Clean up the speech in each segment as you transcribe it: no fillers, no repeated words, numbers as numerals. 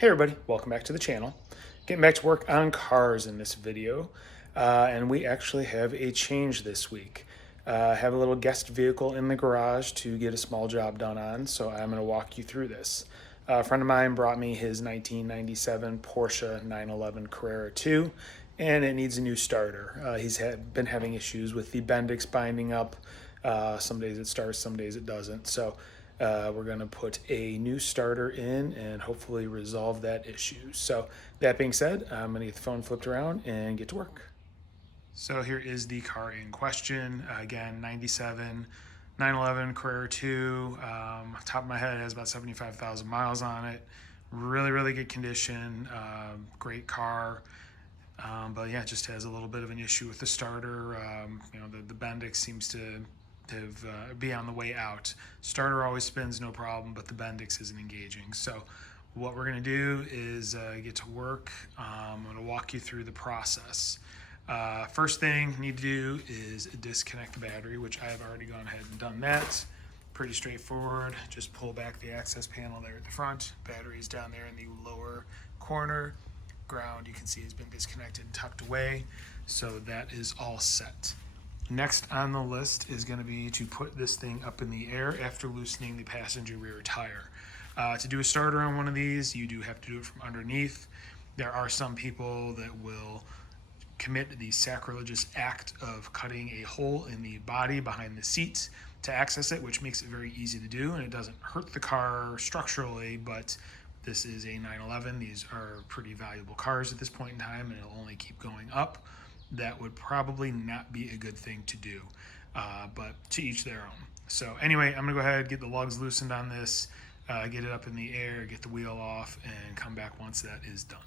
Hey everybody, welcome back to the channel. Getting back to work on cars in this video, and we actually have a change this week. I have a little guest vehicle in the garage to get a small job done on, so I'm going to walk you through this. A friend of mine brought me his 1997 Porsche 911 Carrera 2, and it needs a new starter. He's been having issues with the Bendix binding up. Some days it starts, some days it doesn't. So we're going to put a new starter in and hopefully resolve that issue. So that being said, I'm going to get the phone flipped around and get to work. So here is the car in question. Again, 97 911 Carrera 2. Top of my head, it has about 75,000 miles on it. Really good condition. Great car. But yeah, it just has a little bit of an issue with the starter. The Bendix seems to be on the way out. Starter always spins no problem, but the Bendix isn't engaging. So what we're going to do is get to work. I'm going to walk you through the process. First thing you need to do is disconnect the battery, which I have already gone ahead and done that. Pretty straightforward. Just pull back the access panel there at the front. Battery's down there in the lower corner. Ground, you can see, has been disconnected and tucked away. So that is all set. Next on the list is going to be to put this thing up in the air after loosening the passenger rear tire. To do a starter on one of these, you do have to do it from underneath. There are some people that will commit the sacrilegious act of cutting a hole in the body behind the seat to access it, which makes it very easy to do, and it doesn't hurt the car structurally, but this is a 911. These are pretty valuable cars at this point in time, and it'll only keep going up. That would probably not be a good thing to do, but to each their own. So anyway, I'm gonna go ahead, get the lugs loosened on this, get it up in the air, get the wheel off, and come back once that is done.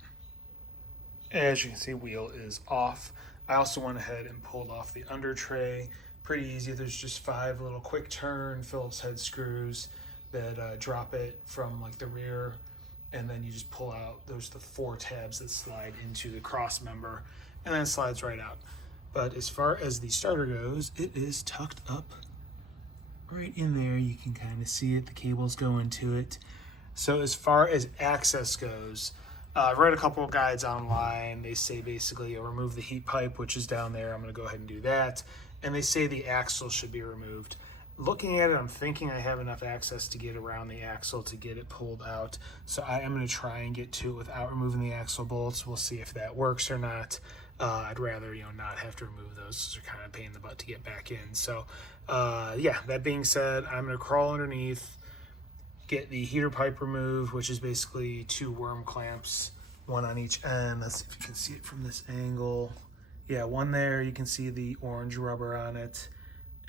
As you can see, wheel is off. I also went ahead and pulled off the under tray. Pretty easy. There's just 5 little quick turn Phillips head screws that drop it from like the rear, and then you just pull out the 4 tabs that slide into the cross member, and then it slides right out. But as far as the starter goes, it is tucked up right in there. You can kind of see it. The cables go into it. So as far as access goes, I read a couple of guides online. They say basically remove the heat pipe, which is down there. I'm going to go ahead and do that. And they say the axle should be removed. Looking at it, I'm thinking I have enough access to get around the axle to get it pulled out. So I am going to try and get to it without removing the axle bolts. We'll see if that works or not. I'd rather, not have to remove those because they're kind of a pain in the butt to get back in. So yeah, that being said, I'm going to crawl underneath, get the heater pipe removed, which is basically 2 worm clamps, 1 on each end. Let's see if you can see it from this angle. Yeah, 1 there. You can see the orange rubber on it.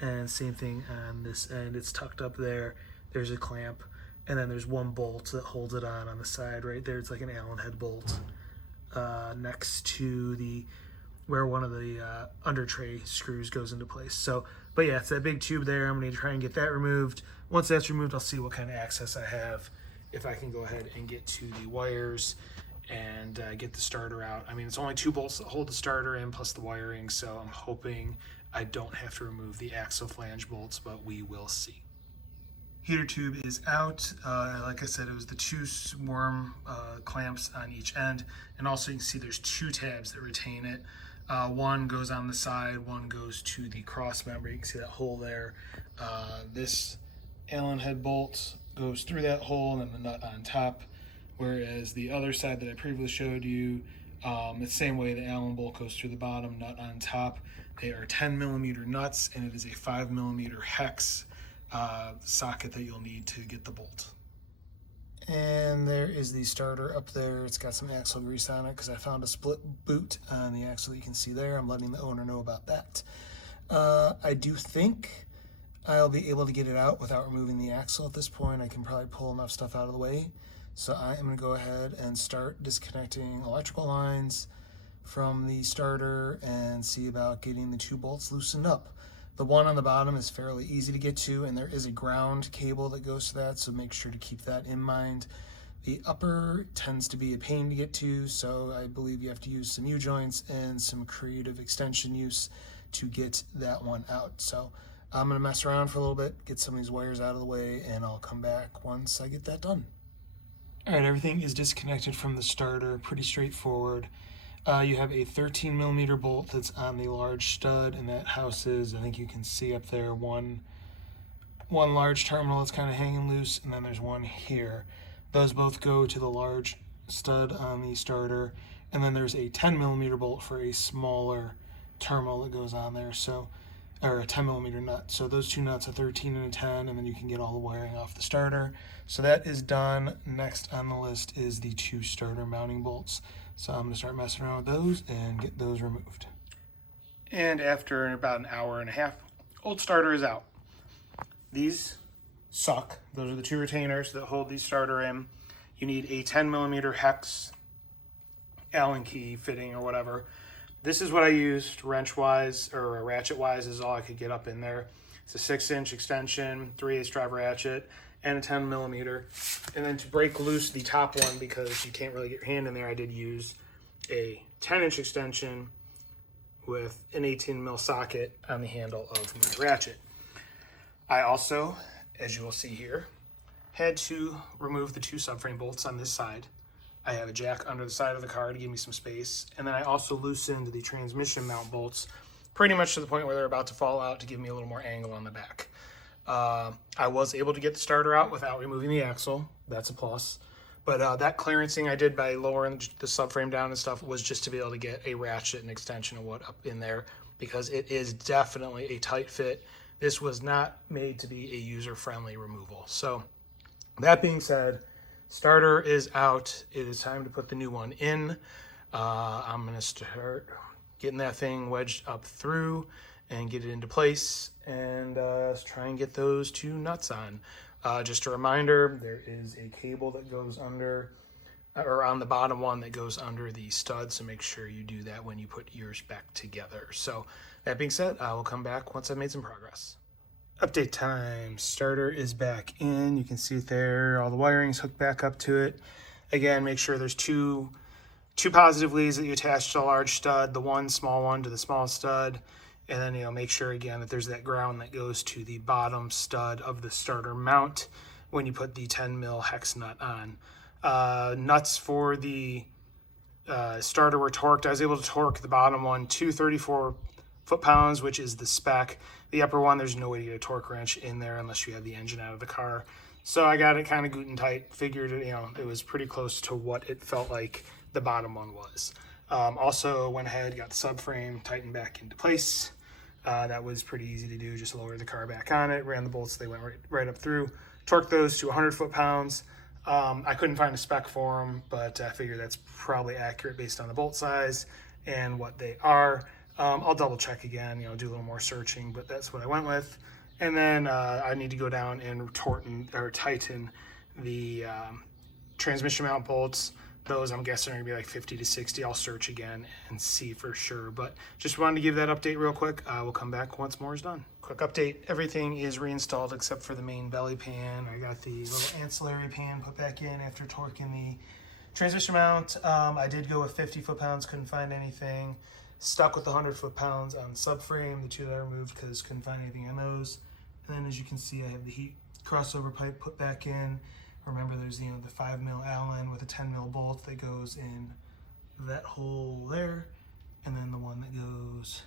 And same thing on this end. It's tucked up there. There's a clamp. And then there's 1 bolt that holds it on the side right there. It's like an Allen head bolt next to where one of the under tray screws goes into place. So, but yeah, it's that big tube there. I'm going to try and get that removed. Once that's removed, I'll see what kind of access I have, if I can go ahead and get to the wires and get the starter out. I mean, it's only 2 bolts that hold the starter in plus the wiring, so I'm hoping I don't have to remove the axle flange bolts, but we will see. Heater tube is out. Like I said, it was the 2 worm clamps on each end, and also you can see there's 2 tabs that retain it. 1 goes on the side, 1 goes to the cross member. You can see that hole there. This Allen head bolt goes through that hole, and then the nut on top. Whereas the other side that I previously showed you, the same way the Allen bolt goes through the bottom, nut on top. They are 10mm nuts, and it is a 5mm hex socket that you'll need to get the bolt. And there is the starter up there. It's got some axle grease on it because I found a split boot on the axle that you can see there. I'm letting the owner know about that. I do think I'll be able to get it out without removing the axle at this point. I can probably pull enough stuff out of the way. So I am going to go ahead and start disconnecting electrical lines from the starter and see about getting the 2 bolts loosened up. The 1 on the bottom is fairly easy to get to, and there is a ground cable that goes to that, so make sure to keep that in mind. The upper tends to be a pain to get to, so I believe you have to use some U-joints and some creative extension use to get that one out. So I'm going to mess around for a little bit, get some of these wires out of the way, and I'll come back once I get that done. All right, everything is disconnected from the starter, pretty straightforward. You have a 13mm bolt that's on the large stud, and that houses, I think you can see up there, one large terminal that's kind of hanging loose, and then there's one here. Those both go to the large stud on the starter, and then there's a 10mm bolt for a smaller terminal that goes on there, so, or a 10mm nut. So those two nuts, a 13 and a 10, and then you can get all the wiring off the starter. So that is done. Next on the list is the two starter mounting bolts. So I'm going to start messing around with those and get those removed. And after about an hour and a half, old starter is out. These suck. Those are the two retainers that hold the starter in. You need a 10mm hex Allen key fitting or whatever. This is what I used wrench-wise, or ratchet-wise is all I could get up in there. It's a 6-inch extension, 3/8 drive ratchet, and a 10mm. And then to break loose the top one, because you can't really get your hand in there, I did use a 10-inch extension with an 18mm socket on the handle of my ratchet. I also, as you will see here, had to remove the two subframe bolts on this side. I have a jack under the side of the car to give me some space, and then I also loosened the transmission mount bolts pretty much to the point where they're about to fall out to give me a little more angle on the back. I was able to get the starter out without removing the axle. That's a plus. But that clearancing I did by lowering the subframe down and stuff was just to be able to get a ratchet and extension of what up in there, because it is definitely a tight fit. This was not made to be a user-friendly removal. So that being said, starter is out. It is time to put the new one in. I'm going to start getting that thing wedged up through and get it into place, and try and get those two nuts on. Just a reminder, there is a cable that goes under, or on the bottom one that goes under the stud, so make sure you do that when you put yours back together. So that being said, I will come back once I've made some progress. Update time. Starter is back in. You can see it there. All the wiring's hooked back up to it. Again, make sure there's two positive leads that you attach to a large stud, the one small one to the small stud, and then make sure again that there's that ground that goes to the bottom stud of the starter mount when you put the 10mm hex nut on. Nuts for the starter were torqued. I was able to torque the bottom one to 34 foot-pounds, which is the spec. The upper one, there's no way to get a torque wrench in there unless you have the engine out of the car. So I got it kind of good and tight. Figured it was pretty close to what it felt like the bottom one was. Also went ahead, got the subframe tightened back into place. That was pretty easy to do. Just lower the car back on it, ran the bolts, they went right up through. Torqued those to 100 foot-pounds. I couldn't find a spec for them, but I figured that's probably accurate based on the bolt size and what they are. I'll double check again, do a little more searching, but that's what I went with. And then I need to go down and tighten the transmission mount bolts. Those I'm guessing are gonna be like 50 to 60. I'll search again and see for sure, but just wanted to give that update real quick. We'll come back once more is done. Quick update, everything is reinstalled except for the main belly pan. I got the little ancillary pan put back in after torquing the transmission mount. I did go with 50 foot-pounds, couldn't find anything. Stuck with the 100 foot-pounds on the subframe, the two that I removed because couldn't find anything on those. And then as you can see, I have the heat crossover pipe put back in. Remember, there's the 5mm Allen with a 10mm bolt that goes in that hole there, and then the one that goes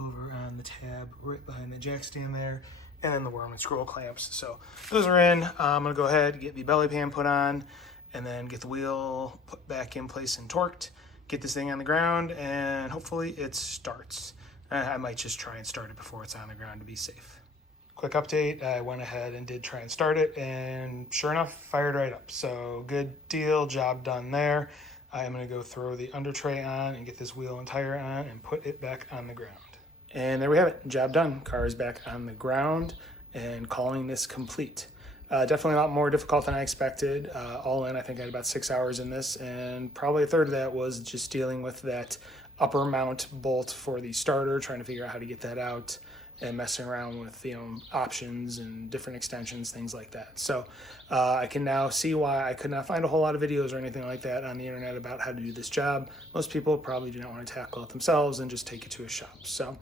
over on the tab right behind the jack stand there, and then the worm and scroll clamps. So those are in. I'm gonna go ahead and get the belly pan put on, and then get the wheel put back in place and torqued, get this thing on the ground, and hopefully it starts. I might just try and start it before it's on the ground to be safe. Quick update, I went ahead and did try and start it, and sure enough, fired right up. So good deal, job done there. I am gonna go throw the under tray on and get this wheel and tire on and put it back on the ground. And there we have it, job done. Car is back on the ground and calling this complete. Definitely a lot more difficult than I expected. All in, I think I had about 6 hours in this, and probably a third of that was just dealing with that upper mount bolt for the starter, trying to figure out how to get that out, and messing around with options and different extensions, things like that. So I can now see why I could not find a whole lot of videos or anything like that on the internet about how to do this job. Most people probably do not want to tackle it themselves and just take it to a shop. So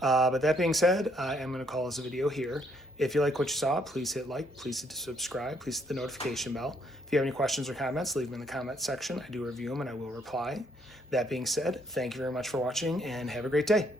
but that being said, I am going to call this a video here, If you like what you saw, please hit like, please hit subscribe, please hit the notification bell. If you have any questions or comments, leave them in the comment section. I do review them and I will reply. That being said, thank you very much for watching and have a great day.